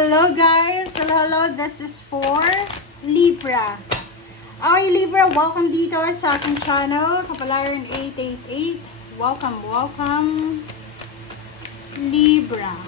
Hello guys! Hello, this is for Libra. Okay Libra, welcome dito sa ating channel, Kapalaran 888. Welcome Libra.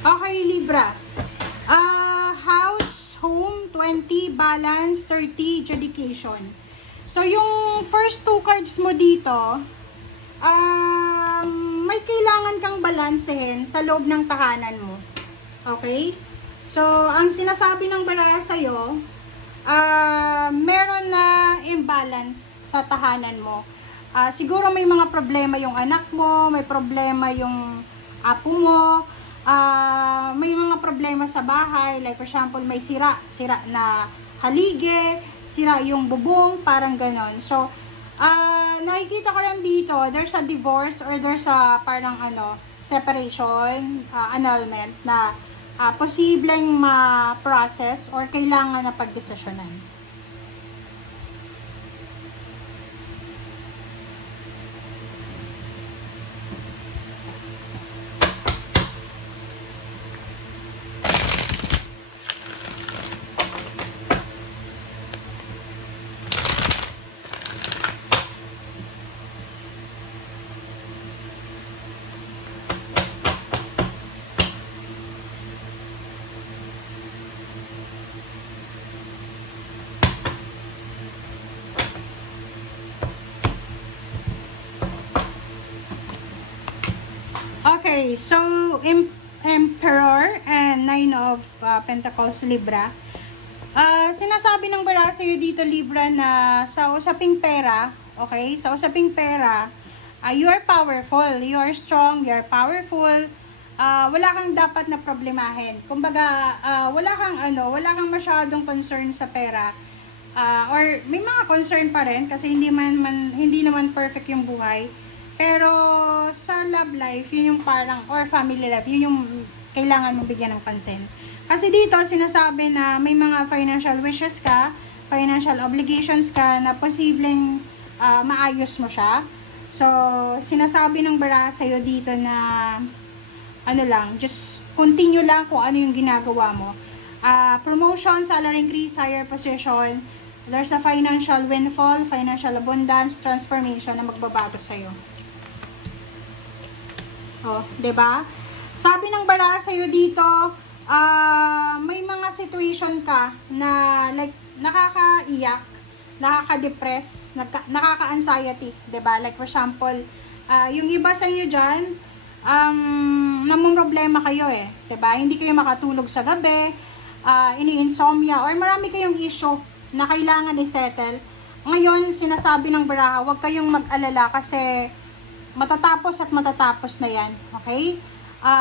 Okay, Libra. House, home, 20, balance, 30, dedication. So, yung first two cards mo dito, may kailangan kang balansehin sa loob ng tahanan mo. Okay? So, ang sinasabi ng baraha sa'yo, meron na imbalance sa tahanan mo. Siguro may mga problema yung anak mo, may problema yung apo mo, may mga problema sa bahay, like for example may sira na haligi, sira yung bubong, parang ganon. So nakikita ko lang dito, there's a divorce or there's a parang separation, annulment na posibleng ma-process or kailangan na pagdesisyonan. Okay, so Emperor and Nine of Pentacles, Libra. Sinasabi ng baraha sa'yo dito, Libra, na sa usaping pera, okay, sa usaping pera, you are powerful, you are strong, you are powerful, wala kang dapat na problemahin. Kumbaga, wala kang masyadong concern sa pera. Or may mga concern pa rin kasi hindi naman perfect yung buhay. Pero sa love life, yun yung parang, or family life, yun yung kailangan mo bigyan ng pansin. Kasi dito, sinasabi na may mga financial wishes ka, financial obligations ka, na posibleng maayos mo siya. So, sinasabi ng baraha sa'yo dito na, just continue lang kung ano yung ginagawa mo. Promotion, salary increase, higher position, there's a financial windfall, financial abundance, transformation na magbabago sa'yo. Oh, 'di ba? Sabi ng baraha sa iyo dito, may mga situation ka na like nakakaiyak, nakaka-depress, nakaka-anxiety, 'di ba? Like for example, yung iba sa inyo diyan, namong problema kayo 'di ba? Hindi kayo makatulog sa gabi, ini-insomnia or marami kayong issue na kailangan i-settle. Ngayon, sinasabi ng baraha, huwag kayong mag-alala kasi matatapos na yan, okay?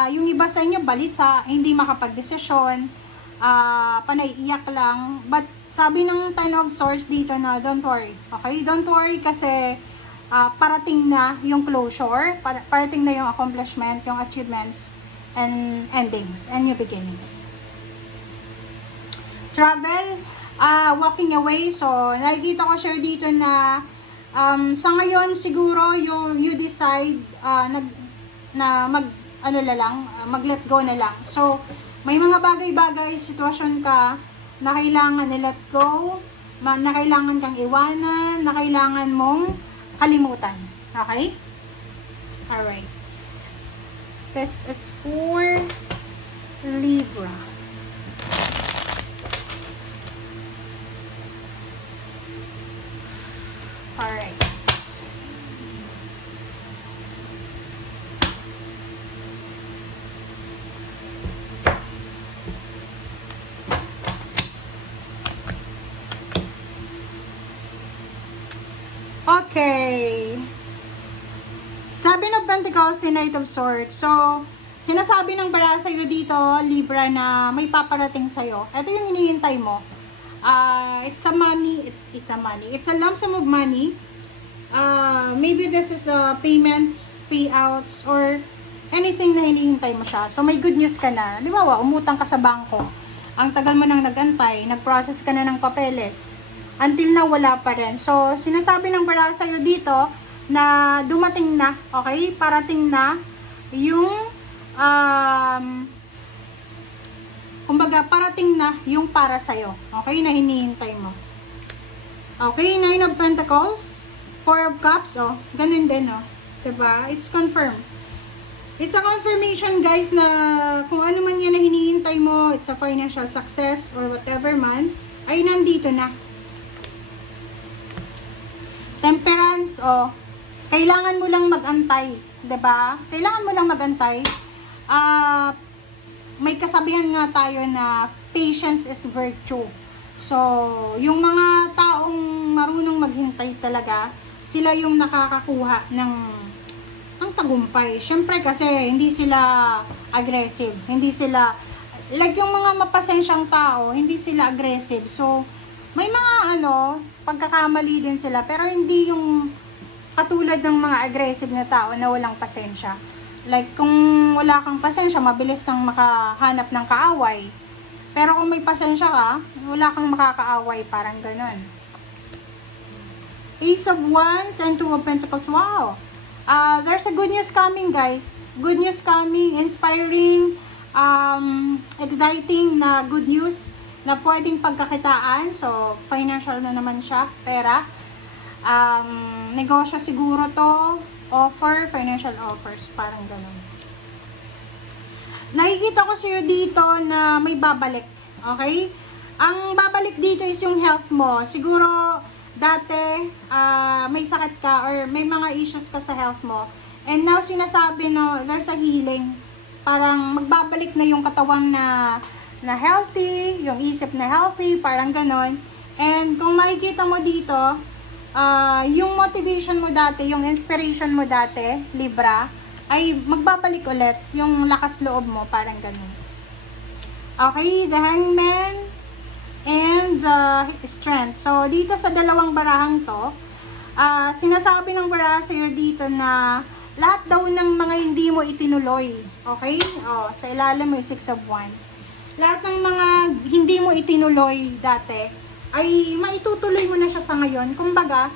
Yung iba sa inyo, balisa, hindi makapag-desisyon, panay iyak lang, but sabi ng Ten of Swords dito na don't worry, okay? Don't worry kasi parating na yung closure, parating na yung accomplishment, yung achievements, and endings, and new beginnings. Travel, walking away, so nakikita ko siya dito na sa ngayon siguro you decide mag-let go na lang. So may mga bagay-bagay, sitwasyon ka na kailangan i-let go, na kailangan kang iwanan, na kailangan mong kalimutan. Okay? Alright. This is for Libra. Alright. Okay. Sabi ng Pentacles, Knight of Swords. So, sinasabi ng baraha sa'yo dito, Libra, na may paparating sa'yo. Ito yung hinihintay mo. It's a money, it's a lump sum of money maybe this is payments, payouts, or anything na hinihintay mo siya. So, may good news ka na. Halimbawa, umutang ka sa bangko. Ang tagal mo nang nagantay, nag-process ka na ng papeles. Until na wala pa rin. So, sinasabi ng bara sa'yo dito na dumating na, okay? Parating na yung, kumbaga, parating na yung para sa'yo. Okay? Na hinihintay mo. Okay? 9 of Pentacles, 4 of Cups, oh. Ganun din, oh. Diba? It's confirmed. It's a confirmation, guys, na kung ano man yan na hinihintay mo, it's a financial success or whatever man, ay nandito na. Temperance, oh. Kailangan mo lang mag-antay. Diba? Kailangan mo lang mag-antay. May kasabihan nga tayo na patience is virtue. So, yung mga taong marunong maghintay talaga, sila yung nakakakuha ng tagumpay. Syempre kasi hindi sila aggressive. Hindi sila, like yung mga mapasensyang tao, hindi sila aggressive. So, may mga pagkakamali din sila. Pero hindi yung katulad ng mga aggressive na tao na walang pasensya. Like, kung wala kang pasensya, mabilis kang makahanap ng kaaway. Pero kung may pasensya ka, wala kang makakaaway, parang ganun. Ace of Wands and Two of Pentacles. Wow! There's a good news coming, guys. Good news coming, inspiring, exciting na good news na pwedeng pagkakitaan. So, financial na naman siya, pera. Negosyo siguro to, offer, financial offers, parang ganun. Nakikita ko sa'yo dito na may babalik, okay? Ang babalik dito is yung health mo. Siguro, dati, may sakit ka or may mga issues ka sa health mo. And now, sinasabi no, there's a healing. Parang magbabalik na yung katawang na healthy, yung isip na healthy, parang ganon. And kung makikita mo dito, yung motivation mo dati, yung inspiration mo dati, Libra, ay magbabalik ulit yung lakas loob mo, parang ganun. Okay, the Hangman and Strength. So, dito sa dalawang barahang to, sinasabi ng baraha sa'yo dito na lahat daw ng mga hindi mo itinuloy. Okay? Sa ilalim mo yung 6 of Wands. Lahat ng mga hindi mo itinuloy dati, ay maitutuloy mo na siya sa ngayon. Kumbaga,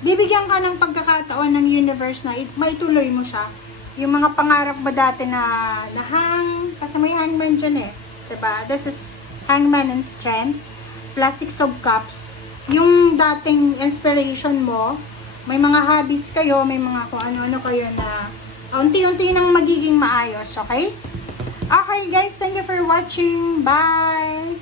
bibigyan ka ng pagkakataon ng universe na maituloy mo siya. Yung mga pangarap mo dati na kasi may Hangman dyan eh. Diba? This is Hangman and Strength plus 6 of Cups. Yung dating inspiration mo, may mga hobbies kayo, may mga kung ano-ano kayo na unti-unti nang magiging maayos, okay? Okay guys, thank you for watching. Bye!